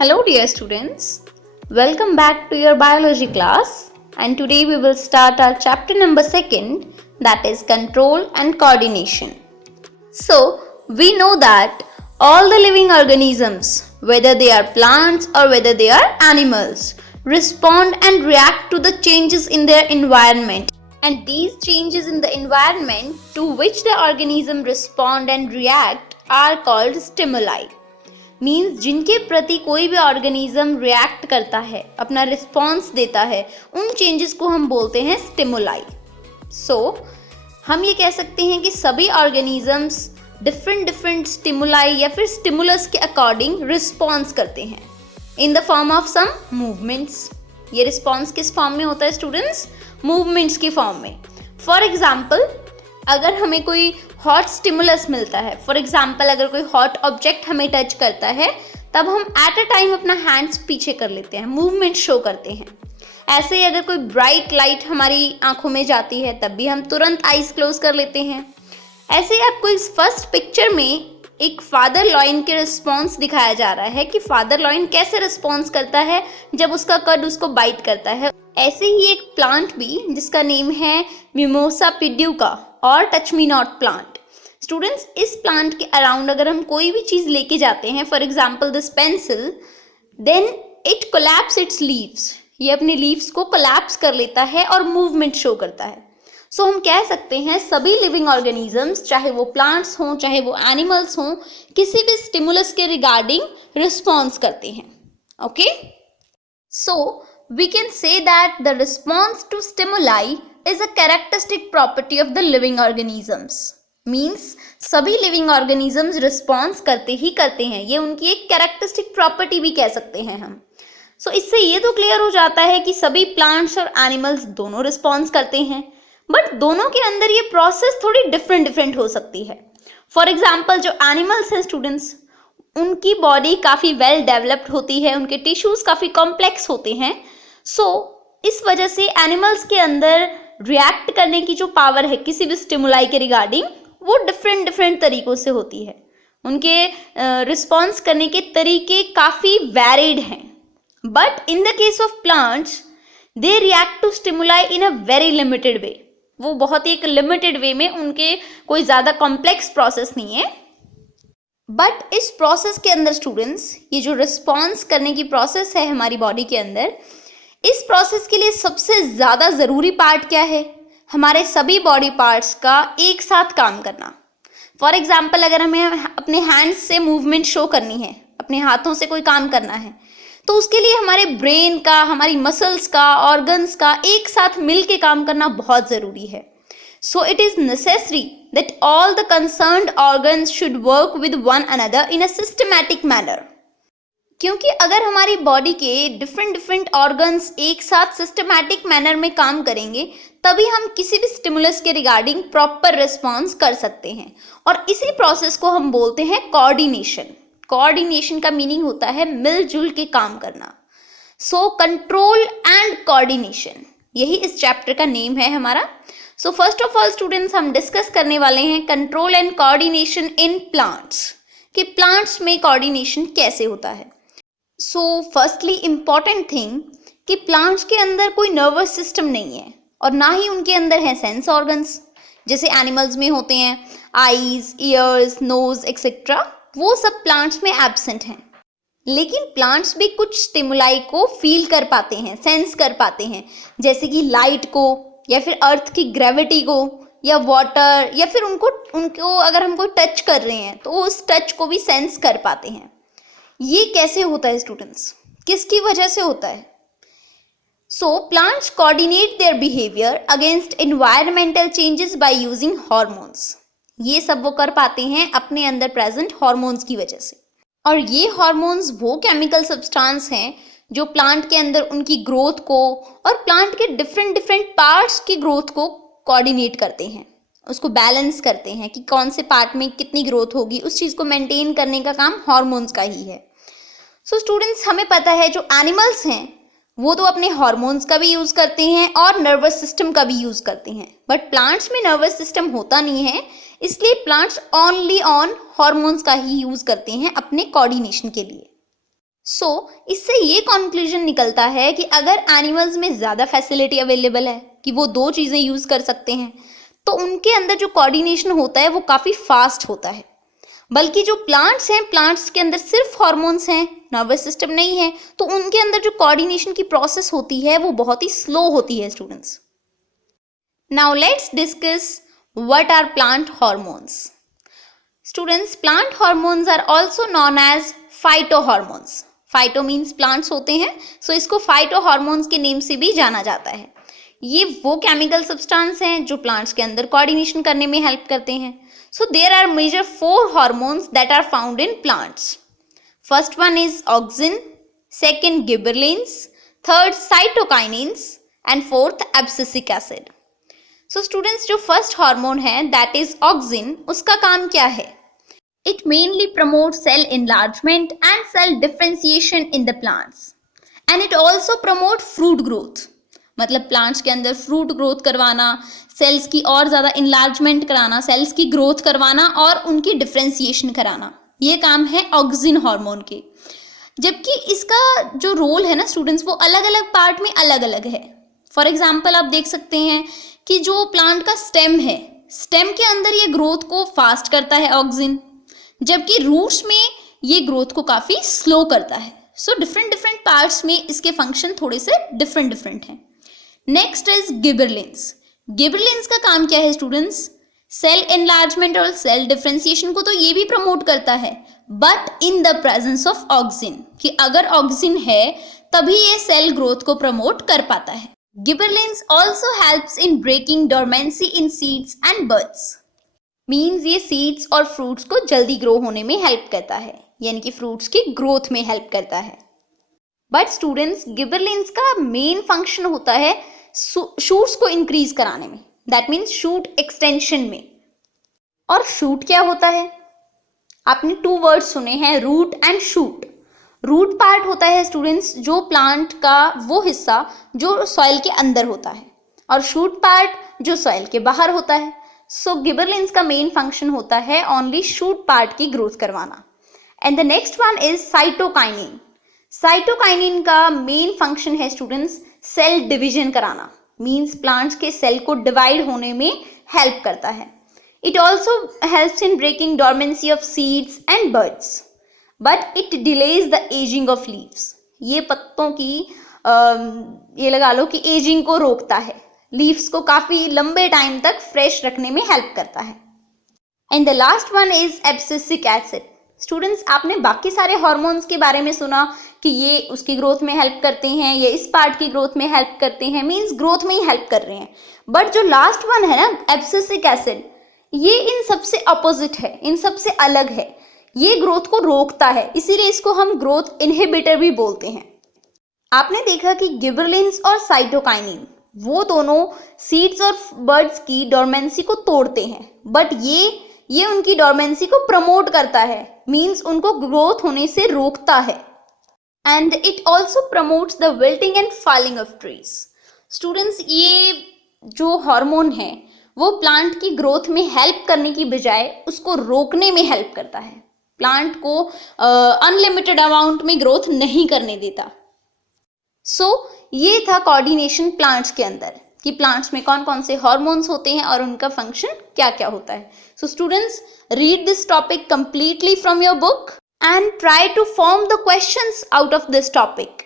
Hello dear students, welcome back to your biology class, and today we will start our chapter number 2, that is control and coordination. So we know that all the living organisms, whether they are plants or whether they are animals, respond and react to the changes in their environment, and these changes in the environment to which the organism respond and react are called stimuli. Means जिनके प्रति कोई भी organism react करता है, अपना response देता है, उन चेंजेस को हम बोलते हैं स्टिमुलाई. हम ये कह सकते हैं कि सभी ऑर्गेनिजम्स डिफरेंट स्टिमुलाई या फिर स्टिमुलस के अकॉर्डिंग रिस्पॉन्स करते हैं in the form of some movements. ये रिस्पॉन्स किस फॉर्म में होता है स्टूडेंट्स? मूवमेंट्स की फॉर्म में. फॉर एग्जाम्पल, अगर हमें कोई हॉट स्टिमुलस मिलता है, फॉर एग्जाम्पल अगर कोई हॉट ऑब्जेक्ट हमें टच करता है, तब हम एट अ टाइम अपना हैंड्स पीछे कर लेते हैं, मूवमेंट शो करते हैं. ऐसे ही अगर कोई ब्राइट लाइट हमारी आंखों में जाती है, तब भी हम तुरंत आइज क्लोज कर लेते हैं. ऐसे ही आपको इस फर्स्ट पिक्चर में एक फादर लॉयन के रिस्पॉन्स दिखाया जा रहा है कि फादर लॉयन कैसे रिस्पॉन्स करता है जब उसका कड उसको बाइट करता है. ऐसे ही एक प्लांट भी जिसका नेम है मिमोसा पिड्यूका और touch me not plant. Students, इस प्लांट के अराउंड अगर हम कोई भी चीज़ लेके जाते हैं, for example this pencil, then it collapse its leaves. ये अपने लीव्स को कोलैप्स कर लेता है और मूवमेंट शो करता है. सो हम कह सकते हैं सभी लिविंग ऑर्गेनिजम्स, चाहे वो प्लांट्स हों चाहे वो एनिमल्स हों, किसी भी स्टिमुलस के रिगार्डिंग रिस्पॉन्स करते हैं. Okay, so we can say that the response to stimuli is a characteristic property of the living organisms. Means सभी living organisms response करते ही करते हैं, ये उनकी एक characteristic property भी कह सकते हैं हम. So इससे ये तो क्लियर हो जाता है कि सभी plants और animals दोनों response करते हैं, बट दोनों के अंदर ये प्रोसेस थोड़ी डिफरेंट हो सकती है. फॉर एग्जाम्पल, जो एनिमल्स हैं स्टूडेंट्स, उनकी बॉडी काफ़ी वेल डेवलप्ड होती है, उनके टिश्यूज़ काफ़ी कॉम्प्लेक्स होते हैं. इस वजह से एनिमल्स के अंदर रिएक्ट करने की जो पावर है किसी भी स्टिमुलाई के रिगार्डिंग, वो डिफरेंट तरीकों से होती है. उनके रिस्पॉन्स करने के तरीके काफ़ी वैरिड हैं. But in the case of plants, they react to stimuli in a very limited way. वो बहुत ही एक लिमिटेड वे में, उनके कोई ज़्यादा कॉम्प्लेक्स प्रोसेस नहीं है. बट इस प्रोसेस के अंदर स्टूडेंट्स, ये जो रिस्पॉन्स करने की प्रोसेस है हमारी बॉडी के अंदर, इस प्रोसेस के लिए सबसे ज़्यादा ज़रूरी पार्ट क्या है? हमारे सभी बॉडी पार्ट्स का एक साथ काम करना. फॉर एग्जाम्पल, अगर हमें अपने हैंड्स से मूवमेंट शो करनी है, अपने हाथों से कोई काम करना है, तो उसके लिए हमारे ब्रेन का, हमारी मसल्स का, ऑर्गन्स का एक साथ मिल के काम करना बहुत ज़रूरी है. So it is necessary that all the concerned organs should work with one another in a systematic manner. क्योंकि अगर हमारी बॉडी के डिफरेंट ऑर्गन्स एक साथ सिस्टमैटिक मैनर में काम करेंगे, तभी हम किसी भी स्टिमुलस के रिगार्डिंग प्रॉपर रिस्पॉन्स कर सकते हैं. और इसी प्रोसेस को हम बोलते हैं कोऑर्डिनेशन. कोऑर्डिनेशन का मीनिंग होता है मिलजुल के काम करना. सो कंट्रोल एंड कोऑर्डिनेशन, यही इस चैप्टर का नेम है हमारा. So first of all students, हम डिस्कस करने वाले हैं control and coordination in plants, कि प्लांट्स में कोऑर्डिनेशन कैसे होता है. सो फर्स्टली इम्पॉर्टेंट थिंग कि प्लांट्स के अंदर कोई नर्वस सिस्टम नहीं है, और ना ही उनके अंदर हैं सेंस ऑर्गन्स जैसे एनिमल्स में होते हैं, आईज, ईयर्स, नोज एक्सेट्रा. वो सब प्लांट्स में एब्सेंट हैं. लेकिन प्लांट्स भी कुछ स्टिमुलाई को फील कर पाते हैं, सेंस कर पाते हैं, जैसे कि लाइट को, या फिर अर्थ की ग्रेविटी को, या वाटर, या फिर उनको अगर हम कोई टच कर रहे हैं तो उस टच को भी सेंस कर पाते हैं. ये कैसे होता है स्टूडेंट्स? किसकी वजह से होता है? So plants coordinate their behaviour against environmental changes by using hormones. ये सब वो कर पाते हैं अपने अंदर प्रेजेंट हार्मोन्स की वजह से. और ये हार्मोन्स वो केमिकल सब्सटेंस हैं जो प्लांट के अंदर उनकी ग्रोथ को और प्लांट के डिफरेंट पार्ट्स की ग्रोथ को कोऑर्डिनेट करते हैं, उसको बैलेंस करते हैं कि कौन से पार्ट में कितनी ग्रोथ होगी. उस चीज़ को मेंटेन करने का काम हार्मोन्स का ही है. सो स्टूडेंट्स, हमें पता है जो एनिमल्स हैं वो तो अपने हार्मोन्स का भी यूज़ करते हैं और नर्वस सिस्टम का भी यूज़ करते हैं, बट प्लांट्स में नर्वस सिस्टम होता नहीं है, इसलिए प्लांट्स ओनली ऑन हार्मोन्स का ही यूज़ करते हैं अपने कोऑर्डिनेशन के लिए. इससे ये कंक्लूजन निकलता है कि अगर एनिमल्स में ज़्यादा फैसिलिटी अवेलेबल है कि वो दो चीज़ें यूज़ कर सकते हैं, तो उनके अंदर जो कोऑर्डिनेशन होता है वो काफ़ी फास्ट होता है। बल्कि जो प्लांट्स हैं, प्लांट्स के अंदर सिर्फ हार्मोन्स हैं, नर्वस सिस्टम नहीं है, तो उनके अंदर जो कोऑर्डिनेशन की प्रोसेस होती है वो बहुत ही स्लो होती है students. Now let's discuss what are plant hormones. Students, plant hormones are also known as phytohormones. Phyto means plants होते हैं, सो इसको फाइटोहार्मोन्स के नेम से भी जाना जाता है। ये वो केमिकल सब्सटेंस हैं जो प्लांट्स के अंदर कोऑर्डिनेशन करने में हेल्प करते हैं। So there are major 4 hormones that are found in plants. First one is auxin, second gibberellins, third cytokinins and fourth abscisic acid. So students, जो फर्स्ट हार्मोन है दैट इज ऑक्सिन, उसका काम क्या है? It mainly promotes cell enlargement and cell differentiation in the plants. And it also promotes fruit growth. मतलब plants के अंदर fruit growth करवाना, सेल्स की और ज़्यादा इन्लार्जमेंट कराना, सेल्स की ग्रोथ करवाना और उनकी डिफ्रेंसिएशन कराना, ये काम है ऑक्सिन हार्मोन के। जबकि इसका जो रोल है ना स्टूडेंट्स, वो अलग अलग पार्ट में अलग अलग है। फॉर एग्जाम्पल आप देख सकते हैं कि जो प्लांट का स्टेम है, स्टेम के अंदर ये ग्रोथ को फास्ट करता है ऑक्सिन, जबकि रूट्स में ये ग्रोथ को काफ़ी स्लो करता है। सो डिफरेंट पार्ट्स में इसके फंक्शन थोड़े से डिफरेंट हैं। Next is गिबरलिन्स। गिबरलिन्स का काम क्या है स्टूडेंट्स? सेल एनलार्जमेंट और सेल डिफरेंशिएशन को तो ये भी प्रमोट करता है, but in the presence of auxin, कि अगर ऑक्सिन है तभी ये सेल ग्रोथ को प्रमोट कर पाता है। Gibberellins also helps in breaking dormancy in seeds and birds. Means ये सीड्स और फ्रूट्स को जल्दी ग्रो होने में हेल्प करता है, यानी कि फ्रूट्स की ग्रोथ में हेल्प करता है। बट स्टूडेंट्स, गिबरलिन्स का मेन फंक्शन होता है शूट्स को इंक्रीज कराने में, दैट मीन्स शूट एक्सटेंशन में। और शूट क्या होता है? आपने 2 वर्ड्स सुने हैं, root and shoot. Root part होता है स्टूडेंट्स जो प्लांट का वो हिस्सा जो सॉइल के अंदर होता है, और शूट पार्ट जो सॉइल के बाहर होता है। सो गिबरलिन्स का मेन फंक्शन होता है ओनली शूट पार्ट की ग्रोथ करवाना। And the next one is cytokinin. Cytokinin का मेन फंक्शन है स्टूडेंट्स सेल डिवीजन कराना, मीन्स प्लांट्स के सेल को डिवाइड होने में हेल्प करता है। It also helps in breaking dormancy of seeds and birds, but it delays the ageing of leaves. ये पत्तों की ये लगा लो कि एजिंग को रोकता है, लीव्स को काफ़ी लंबे टाइम तक फ्रेश रखने में हेल्प करता है। And the last one is abscisic acid. Students, आपने बाकी सारे हार्मोन्स के बारे में सुना कि ये उसकी ग्रोथ में हेल्प करते हैं, ये इस पार्ट की ग्रोथ में हेल्प करते हैं, मीन्स ग्रोथ में ही हेल्प कर रहे हैं। बट जो लास्ट वन है ना, एब्सिसिक एसिड, ये इन सबसे अपोजिट है, इन सबसे अलग है। ये ग्रोथ को रोकता है, इसीलिए इसको हम ग्रोथ इनहिबिटर भी बोलते हैं। आपने देखा कि गिबरलिन्स और साइटोकाइनिन वो दोनों सीड्स और बर्ड्स की डोरमेंसी को तोड़ते हैं, बट ये उनकी डोरमेंसी को प्रमोट करता है, मीन्स उनको ग्रोथ होने से रोकता है। And it also promotes the wilting and falling of trees. Students, ये जो हार्मोन है वो प्लांट की ग्रोथ में हेल्प करने की बजाय उसको रोकने में हेल्प करता है, प्लांट को अनलिमिटेड अमाउंट में ग्रोथ नहीं करने देता। ये था कोऑर्डिनेशन प्लांट्स के अंदर, कि प्लांट्स में कौन कौन से हार्मोन्स होते हैं और उनका फंक्शन क्या क्या होता है। So students, read this topic completely from your book and try to form the questions out of this topic.